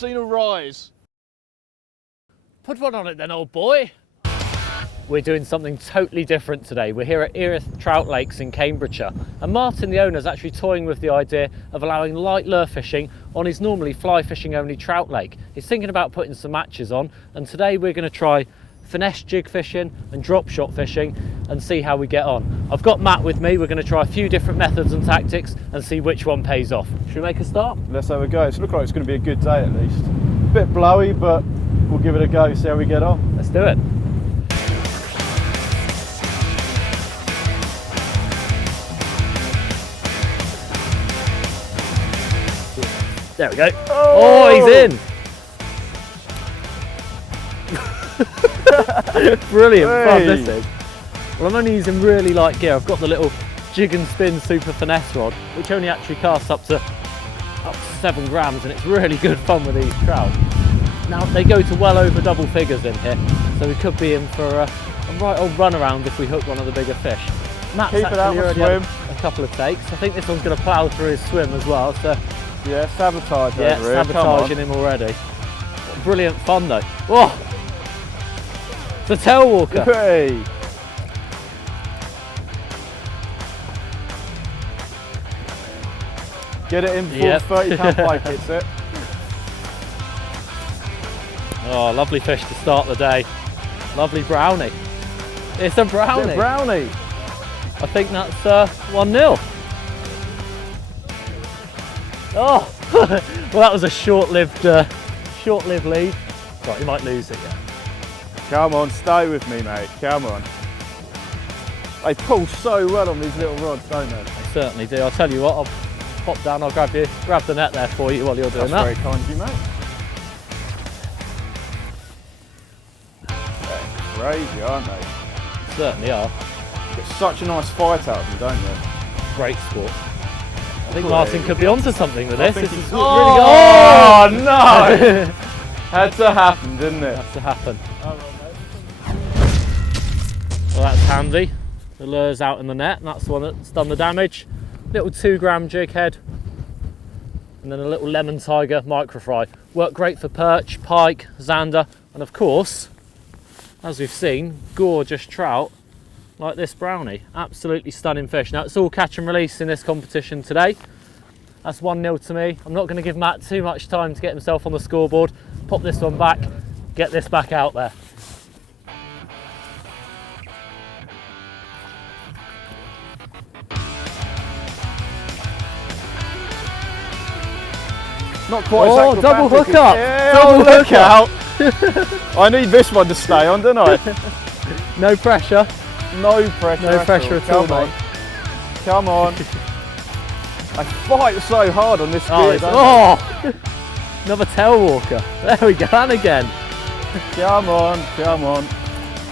seen a rise. Put one on it then, old boy. We're doing something totally different today. We're here at Earith Trout Lakes in Cambridgeshire, and Martin, the owner, is actually toying with the idea of allowing light lure fishing on his normally fly fishing only trout lake. He's thinking about putting some matches on, and today we're going to try finesse jig fishing and drop shot fishing and see how we get on. I've got Matt with me. We're going to try a few different methods and tactics and see which one pays off. Should we make a start? Let's have a go. It looks like it's going to be a good day at least. A bit blowy, but we'll give it a go, see how we get on. Let's do it. There we go. Oh, he's in. Brilliant fun this is. Well, I'm only using really light gear. I've got the little jig and spin super finesse rod, which only actually casts up to 7 grams, and it's really good fun with these trout. Now they go to well over double figures in here, so we could be in for a right old run around if we hook one of the bigger fish. Matt's Keep it out actually and already swim. had a couple of takes. I think this one's going to plough through his swim as well. So yeah, sabotage over here. Sabotaging him already. Brilliant fun though. Whoa! The tail walker. Hey! Get it in before the 30-pound pike hits it. Oh, lovely fish to start the day. Lovely brownie. It's a brownie. It's a brownie. I think that's 1-0. Oh, well, that was a short-lived lead. Right, you might lose it. Yeah. Come on, stay with me, mate. Come on. They pull so well on these little rods, don't they? I certainly do. I'll tell you what. I'll pop down. I'll grab the net there for you while you're doing that. That's very kind of you, mate. They're crazy, aren't they? Certainly are. You get such a nice fight out of them, don't you? Great sport. I think Martin could be onto something with this. This is really good. Oh no! Had to happen, didn't it? Had to happen. Well, that's handy. The lure's out in the net, and that's the one that's done the damage. Little 2-gram jig head, and then a little lemon tiger micro fry. Work great for perch, pike, zander, and of course, as we've seen, gorgeous trout like this brownie. Absolutely stunning fish. Now it's all catch and release in this competition today. That's 1-0 to me. I'm not going to give Matt too much time to get himself on the scoreboard. Pop this one back, get this back out there. Not quite as acrobatic. Double hook up! Yeah, double hook out! I need this one to stay on, don't I? No pressure. No pressure. No pressure at all, mate. Come on. I fight so hard on this gear. Another tail walker. There we go, and again. Come on, come on.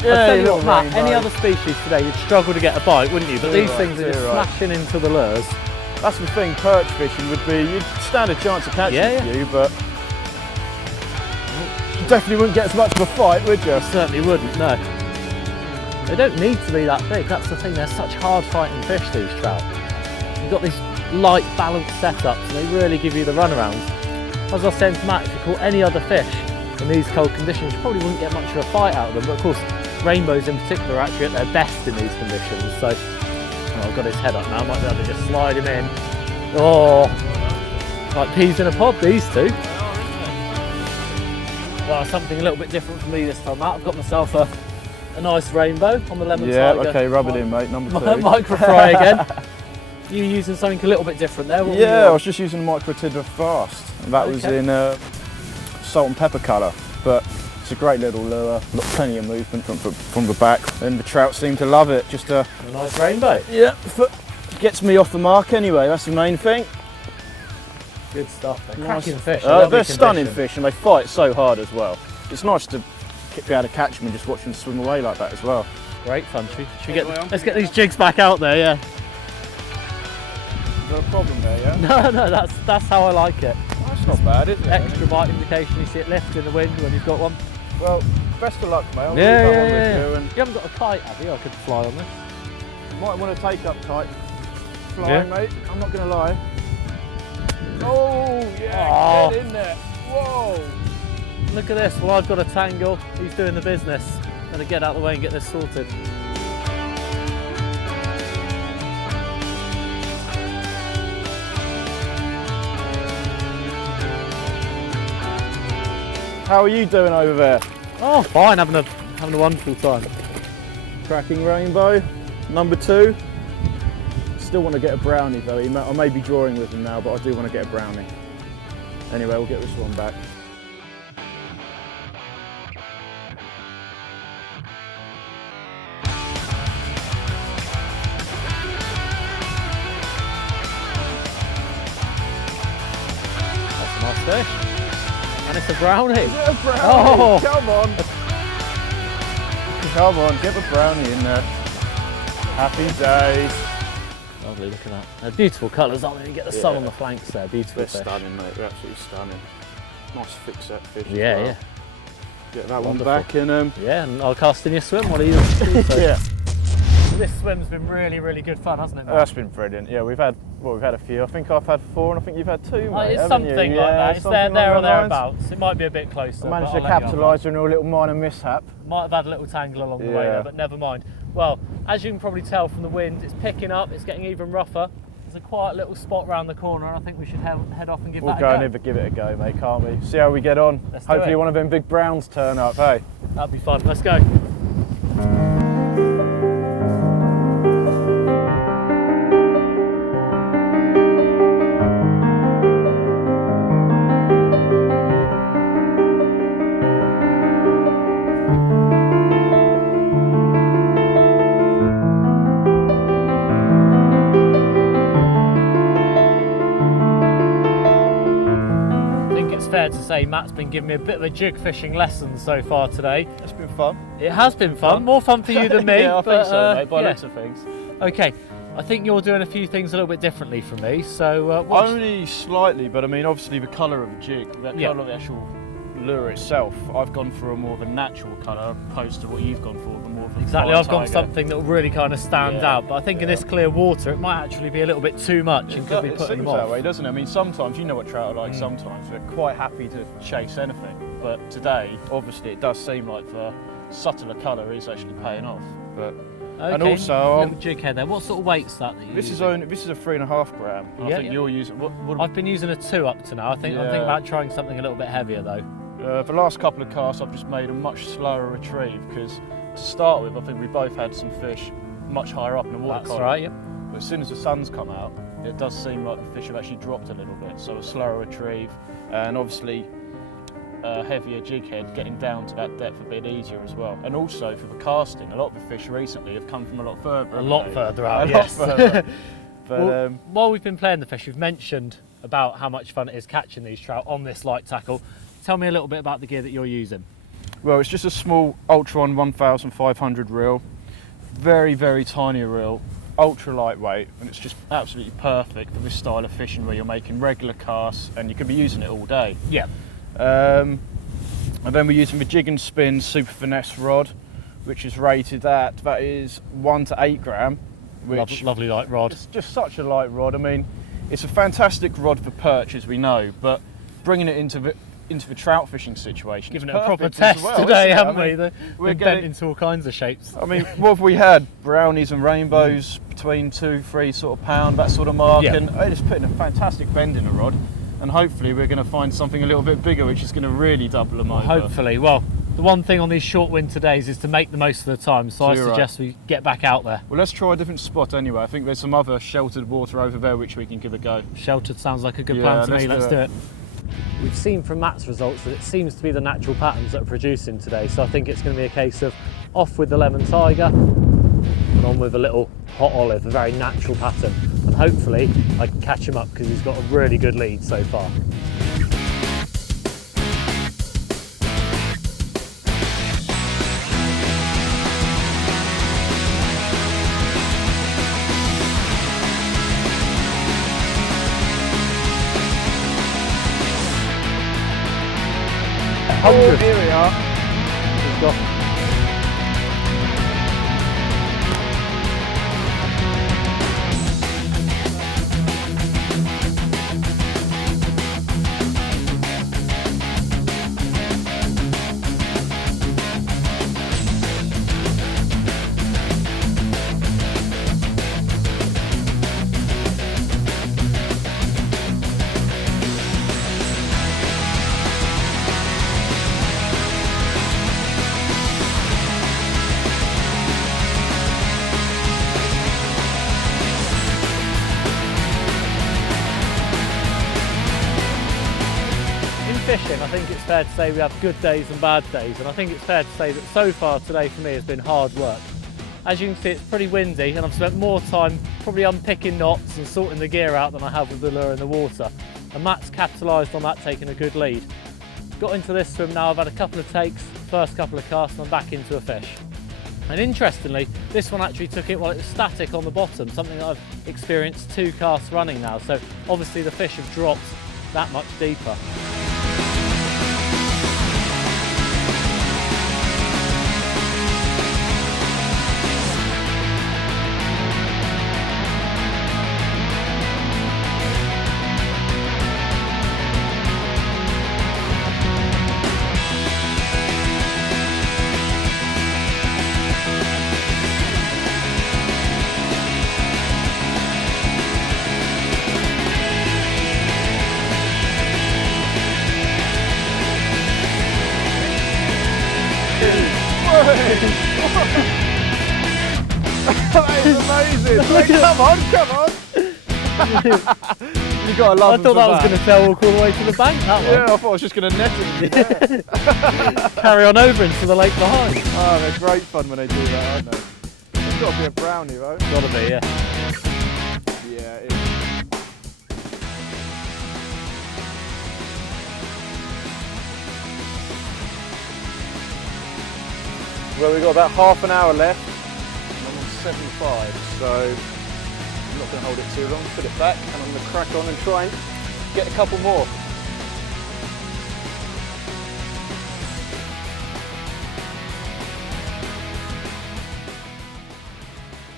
Yeah, I'll tell you what, Matt, any other species today you'd struggle to get a bite, wouldn't you? But these things are just smashing into the lures. That's the thing, perch fishing would be, you'd stand a chance of catching a few, but you definitely wouldn't get as much of a fight, would you? You certainly wouldn't, no. They don't need to be that big, that's the thing, they're such hard fighting fish, these trout. You've got these light balanced setups, and they really give you the runarounds. As I was saying to Matt, if you caught any other fish in these cold conditions, you probably wouldn't get much of a fight out of them, but of course, rainbows in particular are actually at their best in these conditions, so I've got his head up now, I might be able to just slide him in. Oh, like peas in a pod, these two. Well, something a little bit different for me this time, Matt. I've got myself a nice rainbow on the lemon tiger. Yeah, okay, rub it in, mate, number 2. Micro fry again. You using something a little bit different there? Yeah, I was just using Micro Tidra Fast. That was in salt and pepper colour, but it's a great little lure, got plenty of movement from the back, and the trout seem to love it. Just a nice rainbow. Yeah, gets me off the mark anyway, that's the main thing. Good stuff, they're cracking fish. They're stunning fish, and they fight so hard as well. It's nice to be able to catch them and just watch them swim away like that as well. Great fun. Should we let's get these jigs back out there, yeah. Is there a problem there, yeah? No, that's how I like it. That's not bad, is it? Extra bite indication, you see it lift in the wind when you've got one. Well, best of luck, mate. Yeah. You haven't got a kite, have you? I could fly on this. You might want to take up kite. Flying, mate. I'm not going to lie. Oh, yeah, get in there. Whoa! Look at this, well I've got a tangle, he's doing the business. Gonna get out of the way and get this sorted. How are you doing over there? Oh, fine, having a wonderful time. Cracking rainbow, number 2. Still want to get a brownie though. I may be drawing with him now, but I do want to get a brownie. Anyway, we'll get this one back. That's a nice fish. And it's a brownie. Is it a brownie? Oh. Come on. Come on, get the brownie in there. Happy days. Lovely, look at that. They're beautiful colours, aren't they? You get the sun on the flanks there, beautiful They're fish. stunning, mate. They're absolutely stunning. Nice thick set fish. Yeah, as well. yeah. Get that Wonderful. one back and Yeah, and I'll cast in your swim. What are you? yeah. This swim's been really, really good fun, hasn't it, Mark? That's been brilliant. Yeah, we've had a few. I think I've had 4 and I think you've had 2, mate. It's haven't something you? like that. It's there or along those lines. thereabouts. It might be a bit closer. I managed but to I'll let you have capitalise on a little minor mishap. that. Might have had a little tangle along the way Yeah. there, but never mind. Well, as you can probably tell from the wind, it's picking up. It's getting even rougher. There's a quiet little spot round the corner, and I think we should head off and give We'll that go a and go. give it a go, mate, can't we? See how we get on. Let's do Hopefully it. one of them big browns turn up, hey? That'd be fun. Let's go. Fair to say Matt's been giving me a bit of a jig fishing lesson so far today. It's been fun. It has been fun, more fun for you than me. Yeah, I but, think so, mate, by yeah. lots of things. Okay, I think you're doing a few things a little bit differently from me, so what's... Only slightly, but I mean, obviously the colour of a jig, the Yeah. colour of the actual lure itself, I've gone for a more of a natural colour opposed to what you've gone for, the more of a Exactly, fire I've gone tiger. something that will really kind of stand Yeah, out, but I think in yeah. this clear water it might actually be a little bit too much and could be It putting seems them that off. way, doesn't it? I mean, sometimes, you know what trout are like, sometimes they're quite happy to chase anything, but today, obviously, it does seem like the subtler colour is actually paying off. But Okay, and also, little jig head there. What sort of weight's that you're this using? is a 3.5 gram. And Yeah, I think yeah. you're using what I've been using a 2 up to now. I'm thinking Yeah. about trying something a little bit heavier though. the last couple of casts I've just made a much slower retrieve because to start with I think we both had some fish much higher up in the water That's column. right, yeah. But as soon as the sun's come out it does seem like the fish have actually dropped a little bit, so a slower retrieve and obviously a heavier jig head getting down to that depth a bit easier as well. And also for the casting, a lot of the fish recently have come from a lot further. A lot further out, a yes. lot further. But Well, while we've been playing the fish, we've mentioned about how much fun it is catching these trout on this light tackle. Tell me a little bit about the gear that you're using. well, it's just a small Ultron 1500 reel, very, very tiny reel, ultra lightweight, and it's just absolutely perfect for this style of fishing where you're making regular casts and you could be using it all day. Yeah. And then we're using the Jig and Spin Super Finesse rod, which is rated at, that is 1 to 8 gram, which Lovely light rod. it's just such a light rod. I mean, it's a fantastic rod for perch, as we know, but bringing it into the trout fishing situation, Giving it's it a proper perfect as test well, today, isn't it? haven't I mean, we? we're We've bent getting- into all kinds of shapes. I mean, what have we had? Brownies and rainbows between 2-3 sort of pound, that sort of mark, Yeah. and it's putting a fantastic bend in the rod. And hopefully we're going to find something a little bit bigger, which is going to really double them over. Hopefully. Well, the one thing on these short winter days is to make the most of the time, so I You're right. suggest we get back out there. Well, let's try a different spot anyway. I think there's some other sheltered water over there which we can give a go. Sheltered sounds like a good Yeah, plan to me. let's Let's do do it. it. We've seen from Matt's results that it seems to be the natural patterns that are producing today, so I think it's going to be a case of off with the lemon tiger and on with a little hot olive, a very natural pattern. And hopefully I can catch him up because he's got a really good lead so far. Oh, here we are. We've got fishing, I think it's fair to say we have good days and bad days, and I think it's fair to say that so far today for me has been hard work. As you can see, it's pretty windy, and I've spent more time probably unpicking knots and sorting the gear out than I have with the lure in the water. And Matt's capitalised on that, taking a good lead. Got into this swim now, I've had a couple of takes, first couple of casts, and I'm back into a fish. And interestingly, this one actually took it while it was static on the bottom, something that I've experienced 2 casts running now, so obviously the fish have dropped that much deeper. That is amazing! Wait, come on! You got to love I thought that was going to tail walk all the way to the bank, that one. Yeah, I thought I was just going to net it. Carry on over into the lake behind. Oh, they're great fun when they do that, aren't they? It's got to be a brownie, right? Got to be, yeah. Yeah, it is. Well, we've got about half an hour left. I'm on 75, so I'm not going to hold it too long. Put it back, and I'm going to crack on and try and get a couple more.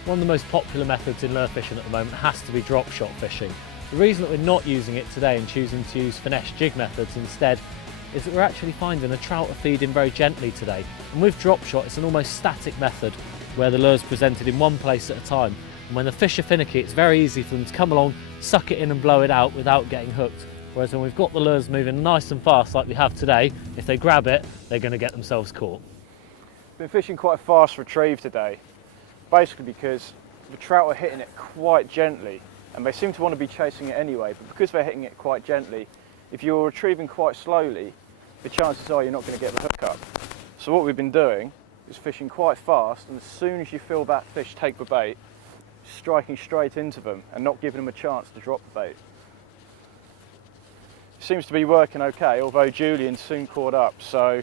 One of the most popular methods in lure fishing at the moment has to be drop shot fishing. The reason that we're not using it today and choosing to use finesse jig methods instead is that we're actually finding the trout are feeding very gently today. And with drop shot, it's an almost static method where the lure's presented in one place at a time. And when the fish are finicky, it's very easy for them to come along, suck it in and blow it out without getting hooked. Whereas when we've got the lures moving nice and fast like we have today, if they grab it, they're going to get themselves caught. Been fishing quite a fast retrieve today, basically because the trout are hitting it quite gently, and they seem to want to be chasing it anyway, but because they're hitting it quite gently, if you're retrieving quite slowly, the chances are you're not going to get the hook up. So what we've been doing is fishing quite fast, and as soon as you feel that fish take the bait, striking straight into them and not giving them a chance to drop the bait. It seems to be working okay, although Julian soon caught up, so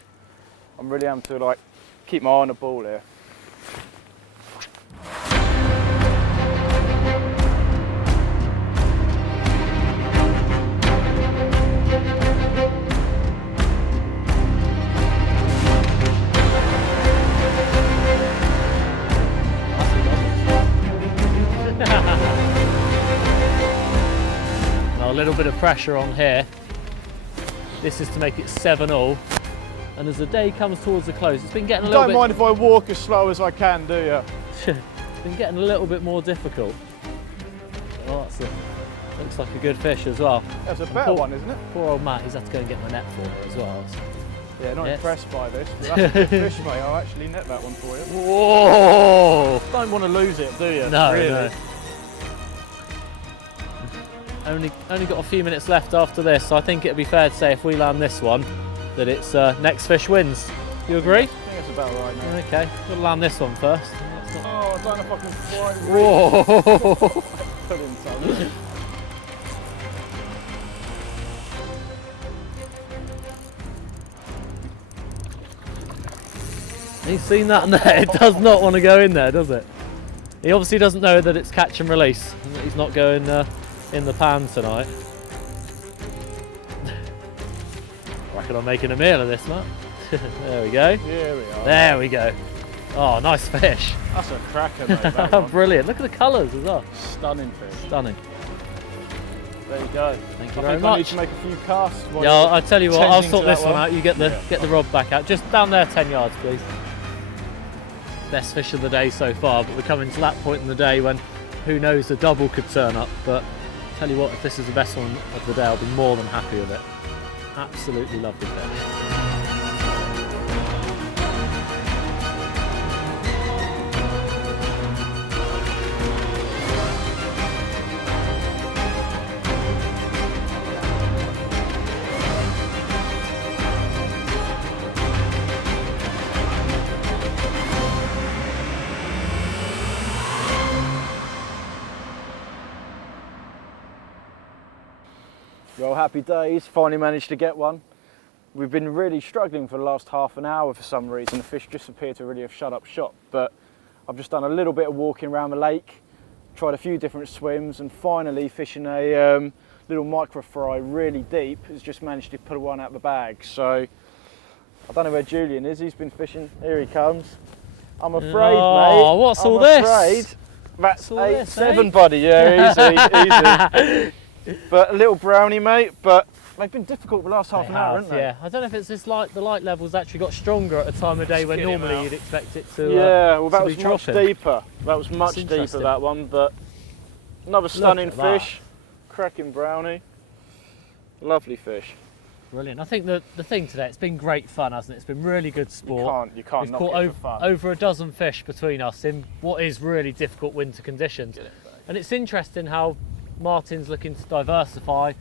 I'm really having to keep my eye on the ball here. Now a little bit of pressure on here. This is to make it 7-all. And as the day comes towards the close, it's been getting a little bit... Don't mind if I walk as slow as I can, do you? It's been getting a little bit more difficult. Oh, looks like a good fish as well. That's a better one, isn't it? Poor old Matt, he's had to go and get my net for me as well. Yeah, not impressed by this, but that's a good fish, mate. I'll actually net that one for you. Whoa! Don't want to lose it, do you? No, really? no. Only got a few minutes left after this, so I think it'd be fair to say if we land this one, that it's next fish wins. You agree? I think that's about right, mate. Okay, we'll land this one first. Oh, I don't know if I can quite reach. Whoa! Put in some. He's seen that net, it does not want to go in there, does it? He obviously doesn't know that it's catch and release, and that he's not going in the pan tonight. I reckon I'm making a meal of this, Matt. There we go. Here we are. There we go. Oh, nice fish. That's a cracker, mate. That one. Brilliant. Look at the colours as well. Stunning fish. Stunning. There you go. Thank you I very think much. I need to make a few casts. Yeah, I'll tell you what, I'll tending sort to this that one out. You get the rod back out. Just down there 10 yards, please. Best fish of the day so far, but we're coming to that point in the day when who knows, the double could turn up. But tell you what, if this is the best one of the day, I'll be more than happy with it. Absolutely lovely fish. Well, happy days, finally managed to get one. We've been really struggling for the last half an hour for some reason. The fish just appear to really have shut up shop, but I've just done a little bit of walking around the lake, tried a few different swims, and finally fishing a little micro fry really deep has just managed to pull one out of the bag. So I don't know where Julian is. He's been fishing. Here he comes. I'm afraid, mate. Oh, what's all this? That's all this, 8-7, eh? buddy. Yeah, easy. But a little brownie, mate. But they've been difficult the last half an hour, haven't they? Yeah, I don't know if it's this light. The light levels actually got stronger at a time of day when get him normally out. you'd expect it to. Yeah, well, that to was be much dropping. deeper. That was much deeper, interesting. that one. But another stunning at that. fish. Cracking brownie. Lovely fish. Brilliant. I think the thing today, it's been great fun, hasn't it? It's been really good sport. You can't We've knock caught it for fun. over a dozen fish between us in what is really difficult winter conditions. Get it back. And it's interesting how Martin's looking to diversify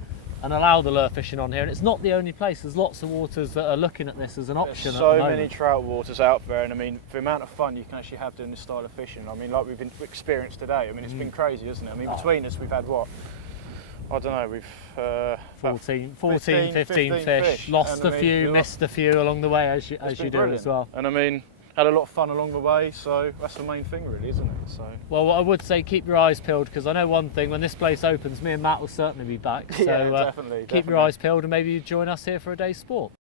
and allow the lure fishing on here. And it's not the only place. There's lots of waters that are looking at this as an option. There's at the so moment. many trout waters out there, and I mean, the amount of fun you can actually have doing this style of fishing. I mean, like we've experienced today. I mean, it's been crazy, isn't it? I mean, between us, we've had what? I don't know. We've 14, 15 15 fish. Lost And a I mean, few, missed a few along the way, as you do brilliant. as well. And I mean, had a lot of fun along the way, so that's the main thing, really, isn't it? So. Well, what I would say, keep your eyes peeled, because I know one thing, when this place opens, me and Matt will certainly be back. So Yeah, definitely. keep your eyes peeled and maybe you join us here for a day's sport.